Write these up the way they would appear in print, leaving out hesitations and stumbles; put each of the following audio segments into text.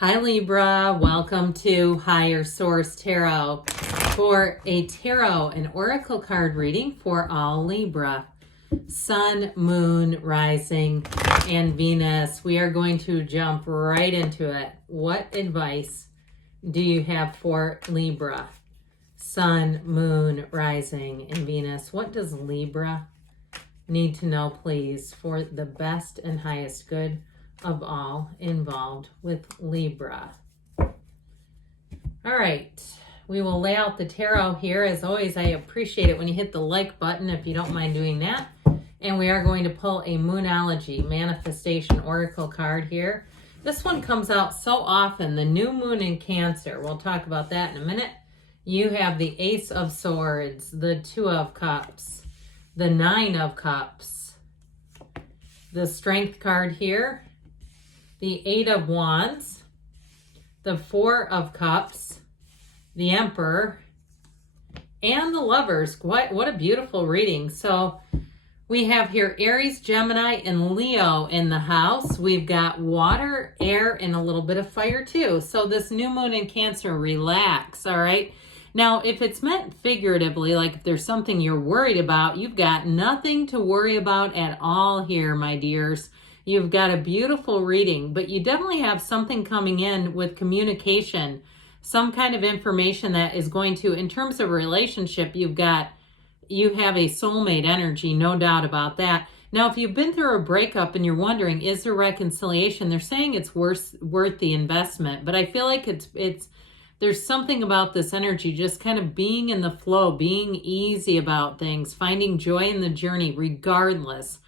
Hi Libra, welcome to Higher Source Tarot for a tarot and oracle card reading for all Libra. Sun, Moon, Rising, and Venus. We are going to jump right into it. What advice do you have for Libra? Sun, Moon, Rising, and Venus. What does Libra need to know, please, for the best and highest good of all involved with Libra? All right, we will lay out the tarot here. As always, I appreciate it when you hit the like button if you don't mind doing that. And we are going to pull a Moonology Manifestation Oracle card here. This one comes out so often, the new moon in Cancer. We'll talk about that in a minute. You have the Ace of Swords, the Two of Cups, the Nine of Cups, the Strength card here, the Eight of Wands, the Four of Cups, the Emperor, and the Lovers. What a beautiful reading. So we have here Aries, Gemini, and Leo in the house. We've got water, air, and a little bit of fire too. So this new moon in Cancer, relax, all right? Now, if it's meant figuratively, like if there's something you're worried about, you've got nothing to worry about at all here, my dears. You've got a beautiful reading, but you definitely have something coming in with communication, some kind of information that is going to, in terms of relationship, you have a soulmate energy, no doubt about that. Now, if you've been through a breakup and you're wondering, is there reconciliation? They're saying it's worth the investment, but I feel like there's something about this energy, just kind of being in the flow, being easy about things, finding joy in the journey, regardless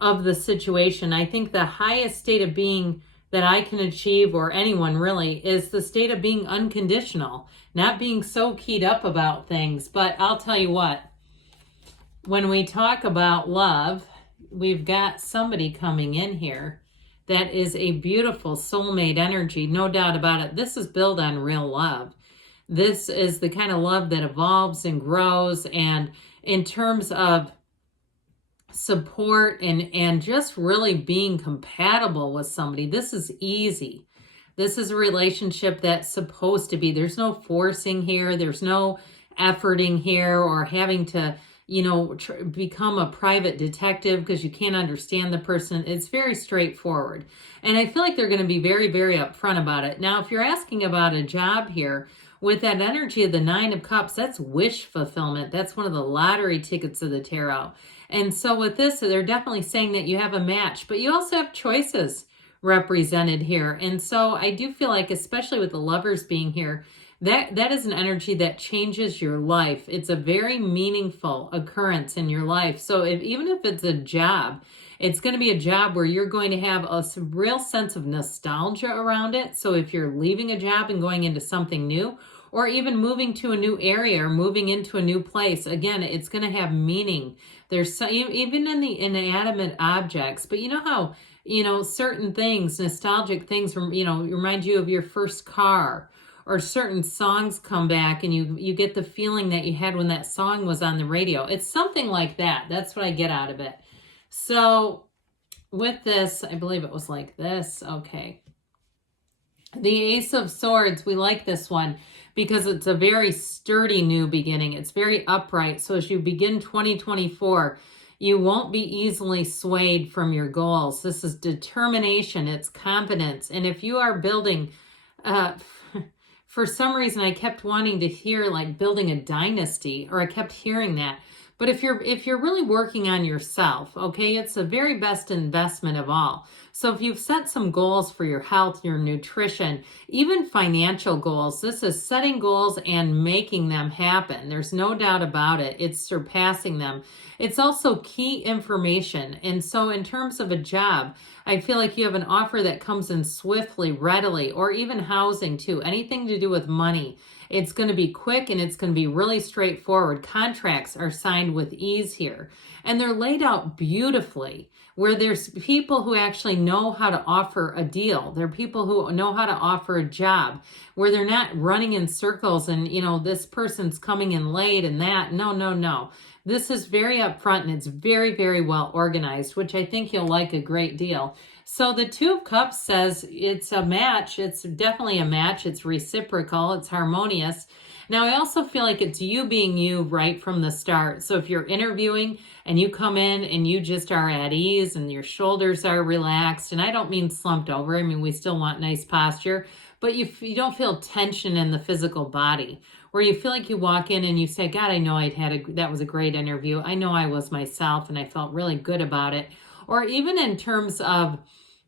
of the situation. I think the highest state of being that I can achieve, or anyone really, is the state of being unconditional, not being so keyed up about things. But I'll tell you what, when we talk about love, we've got somebody coming in here that is a beautiful soulmate energy, no doubt about it. This is built on real love. This is the kind of love that evolves and grows, and in terms of support and just really being compatible with somebody, this is easy. This is a relationship that's supposed to be. There's no forcing here. There's no efforting here, or having to, become a private detective because you can't understand the person. It's very straightforward. And I feel like they're going to be very, very upfront about it. Now, if you're asking about a job here, with that energy of the Nine of Cups, that's wish fulfillment. That's one of the lottery tickets of the tarot. And so with this, they're definitely saying that you have a match, but you also have choices represented here. And so I do feel like, especially with the Lovers being here, that is an energy that changes your life. It's a very meaningful occurrence in your life. So even if it's a job, it's going to be a job where you're going to have a real sense of nostalgia around it. So if you're leaving a job and going into something new, or even moving to a new area or moving into a new place, again, it's going to have meaning. There's even in the inanimate objects, but you know how, certain things, nostalgic things, remind you of your first car, or certain songs come back and you get the feeling that you had when that song was on the radio. It's something like that. That's what I get out of it. So with this, I believe it was like this. Okay. The Ace of Swords, we like this one because it's a very sturdy new beginning. It's very upright. So as you begin 2024, you won't be easily swayed from your goals. This is determination. It's confidence. And if you are building, for some reason, I kept wanting to hear like building a dynasty, or I kept hearing that. But if you're really working on yourself, okay, it's the very best investment of all. So if you've set some goals for your health, your nutrition, even financial goals, this is setting goals and making them happen. There's no doubt about it. It's surpassing them. It's also key information. And so in terms of a job, I feel like you have an offer that comes in swiftly, readily, or even housing too, anything to do with money. It's going to be quick and it's going to be really straightforward. Contracts are signed with ease here, and they're laid out beautifully, where there's people who actually know how to offer a deal. There are people who know how to offer a job, where they're not running in circles and, this person's coming in late and that. No. This is very upfront and it's very, very well organized, which I think you'll like a great deal. So the Two of Cups says it's a match. It's definitely a match. It's reciprocal. It's harmonious. Now, I also feel like it's you being you right from the start. So if you're interviewing and you come in and you just are at ease and your shoulders are relaxed, and I don't mean slumped over. I mean, we still want nice posture, but you don't feel tension in the physical body, where you feel like you walk in and you say, God, I know that was a great interview. I know I was myself and I felt really good about it. Or even in terms of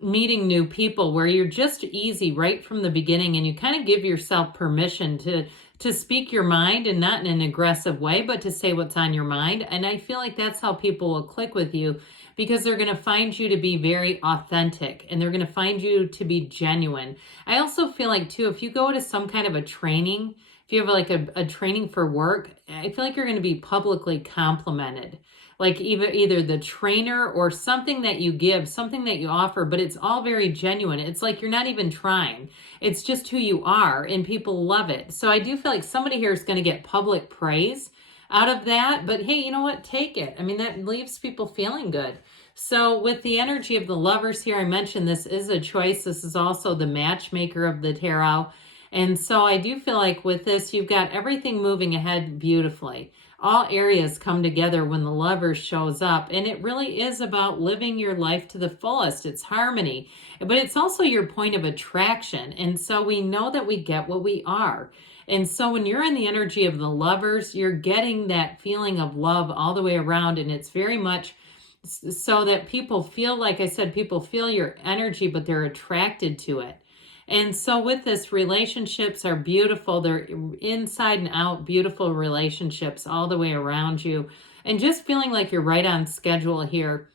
meeting new people, where you're just easy right from the beginning and you kind of give yourself permission to speak your mind, and not in an aggressive way, but to say what's on your mind. And I feel like that's how people will click with you, because they're going to find you to be very authentic and they're going to find you to be genuine. I also feel like too, if you go to some kind of a training, if you have like a training for work, I feel like you're going to be publicly complimented. Like either the trainer or something that you give, something that you offer, but it's all very genuine. It's like you're not even trying. It's just who you are, and people love it. So I do feel like somebody here is going to get public praise out of that. But hey, you know what? Take it. I mean, that leaves people feeling good. So with the energy of the Lovers here, I mentioned this is a choice. This is also the matchmaker of the tarot. And so I do feel like with this, you've got everything moving ahead beautifully. All areas come together when the Lover shows up, and it really is about living your life to the fullest. It's harmony, but it's also your point of attraction. And so we know that we get what we are. And so when you're in the energy of the Lovers, you're getting that feeling of love all the way around. And it's very much so that people feel, like I said, people feel your energy, but they're attracted to it. And so with this, relationships are beautiful. They're inside and out, beautiful relationships all the way around you. And just feeling like you're right on schedule here.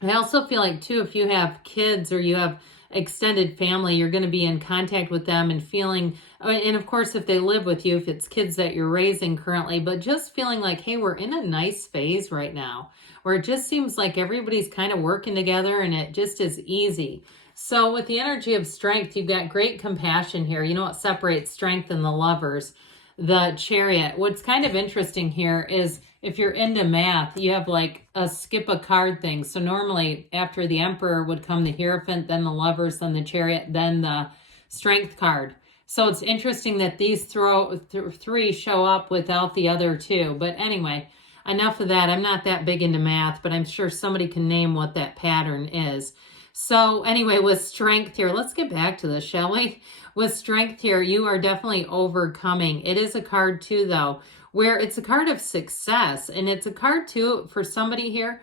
I also feel like too, if you have kids or you have extended family, you're going to be in contact with them and feeling, and of course, if they live with you, if it's kids that you're raising currently, but just feeling like, hey, we're in a nice phase right now where it just seems like everybody's kind of working together and it just is easy. So with the energy of Strength, you've got great compassion here. You know what separates Strength and the Lovers? The Chariot. What's kind of interesting here is if you're into math, you have like a skip a card thing. So normally after the Emperor would come the Hierophant, then the Lovers, then the Chariot, then the Strength card. So it's interesting that these three show up without the other two. But anyway, enough of that. I'm not that big into math, but I'm sure somebody can name what that pattern is. So anyway, with Strength here, let's get back to this, shall we? With Strength here, you are definitely overcoming. It is a card too, though, where it's a card of success. And it's a card too, for somebody here,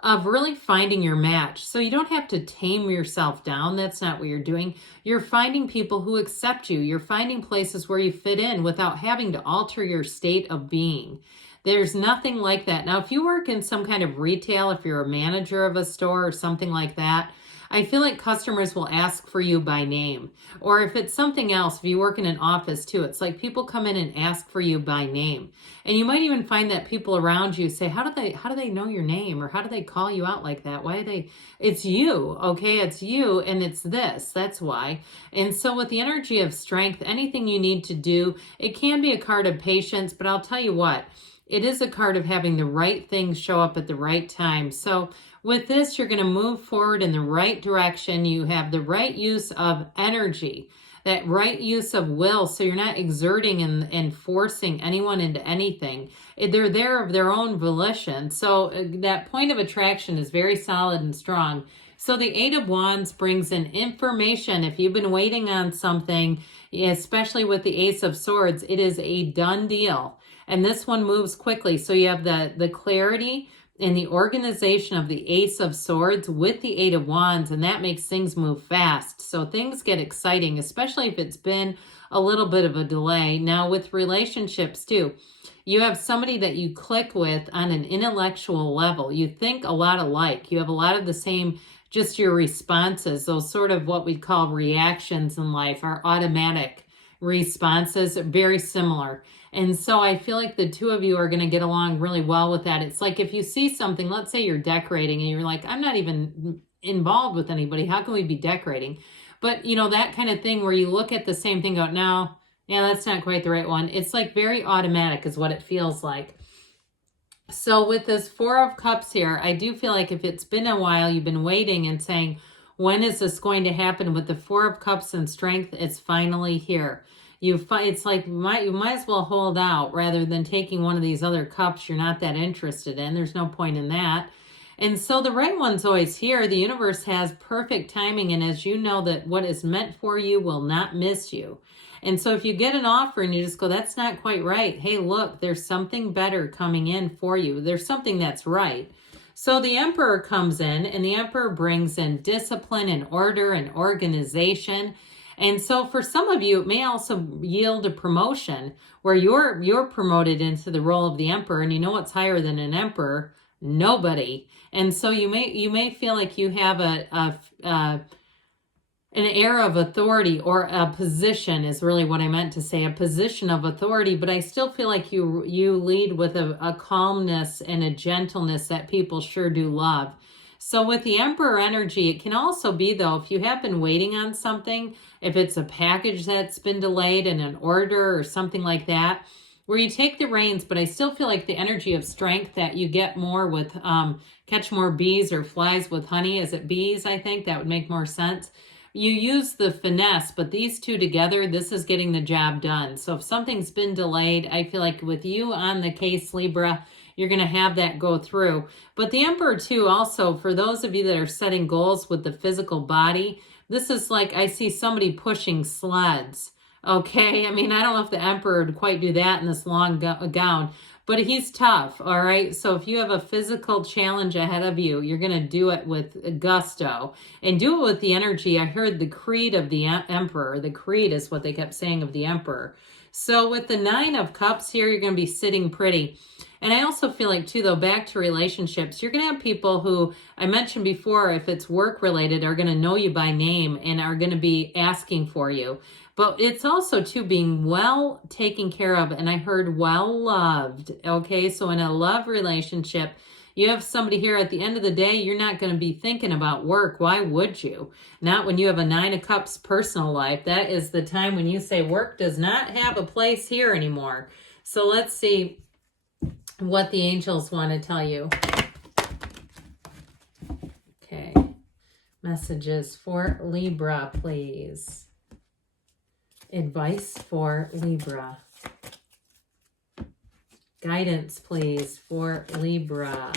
of really finding your match. So you don't have to tame yourself down. That's not what you're doing. You're finding people who accept you. You're finding places where you fit in without having to alter your state of being. There's nothing like that. Now, if you work in some kind of retail, if you're a manager of a store or something like that, I feel like customers will ask for you by name. Or if it's something else, if you work in an office too, it's like people come in and ask for you by name. And you might even find that people around you say, how do they know your name? Or how do they call you out like that? It's you, okay? It's you and it's this, that's why. And so with the energy of Strength, anything you need to do, it can be a card of patience, but I'll tell you what, it is a card of having the right things show up at the right time. So with this, you're going to move forward in the right direction. You have the right use of energy, that right use of will. So you're not exerting and forcing anyone into anything. They're there of their own volition. So that point of attraction is very solid and strong. So the Eight of Wands brings in information. If you've been waiting on something, especially with the Ace of Swords, it is a done deal. And this one moves quickly. So you have the clarity and the organization of the Ace of Swords with the Eight of Wands, and that makes things move fast. So things get exciting, especially if it's been a little bit of a delay. Now with relationships too, you have somebody that you click with on an intellectual level. You think a lot alike. You have a lot of the same, just your responses, those sort of what we call reactions in life are automatic responses, very similar. And so I feel like the two of you are going to get along really well with that. It's like if you see something, let's say you're decorating and you're like, I'm not even involved with anybody. How can we be decorating? But you know, that kind of thing where you look at the same thing, go, no, yeah, that's not quite the right one. It's like very automatic is what it feels like. So with this Four of Cups here, I do feel like if it's been a while, you've been waiting and saying, When is this going to happen? With the Four of Cups and Strength, it's finally here. It's like you might as well hold out rather than taking one of these other cups you're not that interested in. There's no point in that. And so the right one's always here. The universe has perfect timing, and as you know, that what is meant for you will not miss you. And so if you get an offer and you just go, that's not quite right. Hey, look, there's something better coming in for you. There's something that's right. So the Emperor comes in, and the Emperor brings in discipline and order and organization. And so for some of you, it may also yield a promotion where you're promoted into the role of the Emperor. And you know what's higher than an Emperor? Nobody. And so you may feel like you have an air of authority, or a position is really what I meant to say, a position of authority, but I still feel like you lead with a calmness and a gentleness that people sure do love. So with the Emperor energy, it can also be, though, if you have been waiting on something, if it's a package that's been delayed in an order or something like that, where you take the reins, but I still feel like the energy of strength that you get more with catch more bees or flies with honey. Is it bees? I think that would make more sense. You use the finesse, but these two together, this is getting the job done. So if something's been delayed, I feel like with you on the case, Libra, you're going to have that go through. But the Emperor too, also, for those of you that are setting goals with the physical body, this is like I see somebody pushing sleds. Okay, I mean, I don't know if the Emperor would quite do that in this long gown, but he's tough, all right? So if you have a physical challenge ahead of you, you're going to do it with gusto and do it with the energy. I heard the creed of the Emperor. The creed is what they kept saying of the Emperor. So with the Nine of Cups here, you're going to be sitting pretty. And I also feel like, too, though, back to relationships, you're going to have people who, I mentioned before, if it's work-related, are going to know you by name and are going to be asking for you. But it's also, too, being well taken care of, and I heard well loved, okay? So in a love relationship, you have somebody here at the end of the day, you're not going to be thinking about work. Why would you? Not when you have a Nine of Cups personal life. That is the time when you say work does not have a place here anymore. So let's see what the angels want to tell you. Okay. Messages for Libra, please. Advice for Libra. Guidance, please, for Libra.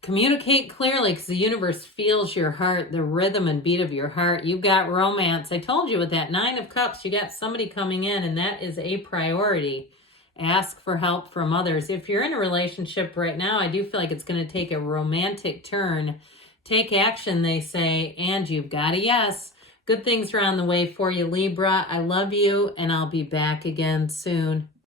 Communicate clearly, because the universe feels your heart, the rhythm and beat of your heart. You've got romance. I told you with that Nine of Cups, you got somebody coming in, and that is a priority. Ask for help from others. If you're in a relationship right now, I do feel like it's going to take a romantic turn. Take action, they say, and you've got a yes. Good things are on the way for you, Libra. I love you, and I'll be back again soon.